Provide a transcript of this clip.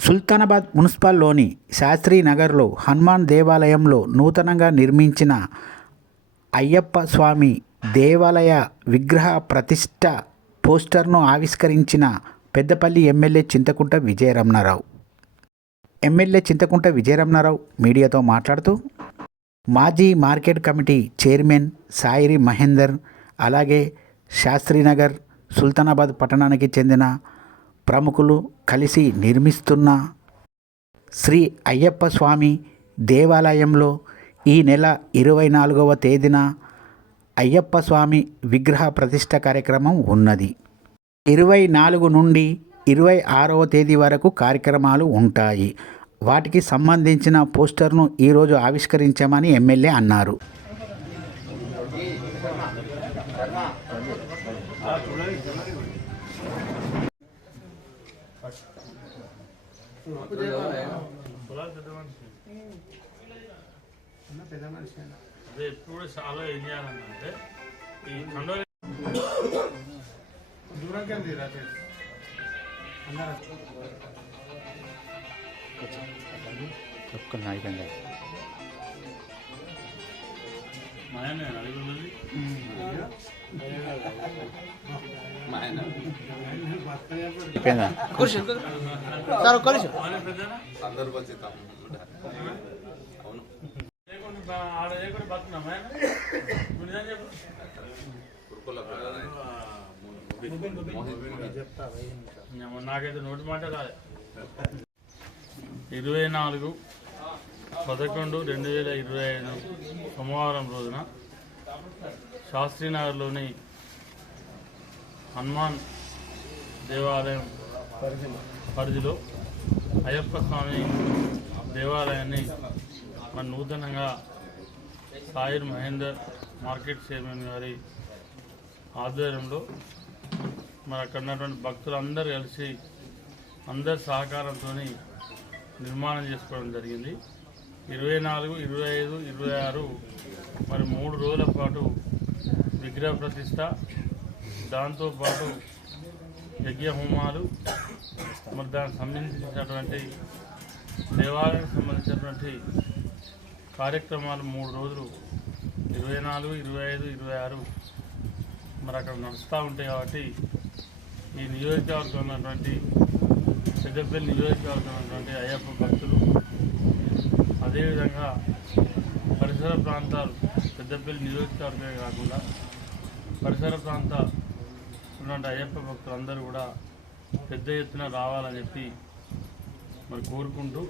సుల్తానాబాద్ మున్సిపల్లోని శాస్త్రి నగర్లో హనుమాన్ దేవాలయంలో నూతనంగా నిర్మించిన అయ్యప్ప స్వామి దేవాలయ విగ్రహ ప్రతిష్ట పోస్టర్ను ఆవిష్కరించిన పెద్దపల్లి ఎమ్మెల్యే చింతకుంట విజయరమణారావు. ఎమ్మెల్యే చింతకుంట విజయరమణారావు మీడియాతో మాట్లాడుతూ మాజీ market committee chairman Sairi Mahender అలాగే శాస్త్రీనగర్ సుల్తానాబాద్ పట్టణానికి చెందిన ప్రముఖులు కలిసి నిర్మిస్తున్న శ్రీ అయ్యప్ప స్వామి దేవాలయంలో ఈ నెల ఇరవై నాలుగవ తేదీన అయ్యప్ప స్వామి విగ్రహ ప్రతిష్ట కార్యక్రమం ఉన్నది. ఇరవై నాలుగు నుండి ఇరవై ఆరవ తేదీ వరకు కార్యక్రమాలు ఉంటాయి. వాటికి సంబంధించిన పోస్టర్ను ఈరోజు ఆవిష్కరించామని ఎమ్మెల్యే అన్నారు. అదే ఎప్పుడు చాలా ఏం చేయాలంటే ఈ మాయనే పెద్దనా లేకుండా ఆడ లేకుండా బతుకున్నా మాయన ఏమో నాకైతే నోటి మాట రాలే ఇరవై నాలుగు పదకొండు రెండు వేల ఇరవై ఐదు సోమవారం రోజున శాస్త్రీనగర్లోని హనుమాన్ దేవాలయం పరిధిలో అయ్యప్ప స్వామి దేవాలయాన్ని మన నూతనంగా సాయిర్ మహేందర్ మార్కెట్ చైర్మన్ గారి ఆధ్వర్యంలో మరి అక్కడ ఉన్నటువంటి భక్తులందరూ కలిసి అందరి సహకారంతో నిర్మాణం చేసుకోవడం జరిగింది. ఇరవై నాలుగు ఇరవై ఐదు ఇరవై ఆరు మరి మూడు రోజుల పాటు విగ్రహ ప్రతిష్ట దాంతోపాటు యజ్ఞ హోమాలు మరి దానికి సంబంధించినటువంటి దేవాలయానికి సంబంధించినటువంటి కార్యక్రమాలు మూడు రోజులు ఇరవై నాలుగు ఇరవై ఐదు ఇరవై ఆరు మరి అక్కడ నడుస్తూ ఉంటాయి కాబట్టి ఈ నియోజకవర్గం ఉన్నటువంటి పెద్దపల్లి నియోజకవర్గం ఉన్నటువంటి అయ్యప్ప భక్తులు అదేవిధంగా పరిసర ప్రాంతాలు పెద్దపల్లి నియోజకవర్గమే కాకుండా పరిసర ప్రాంత ఉన్నటువంటి అయ్యప్ప భక్తులు అందరూ కూడా పెద్ద ఎత్తున రావాలని చెప్పి మరి కోరుకుంటూ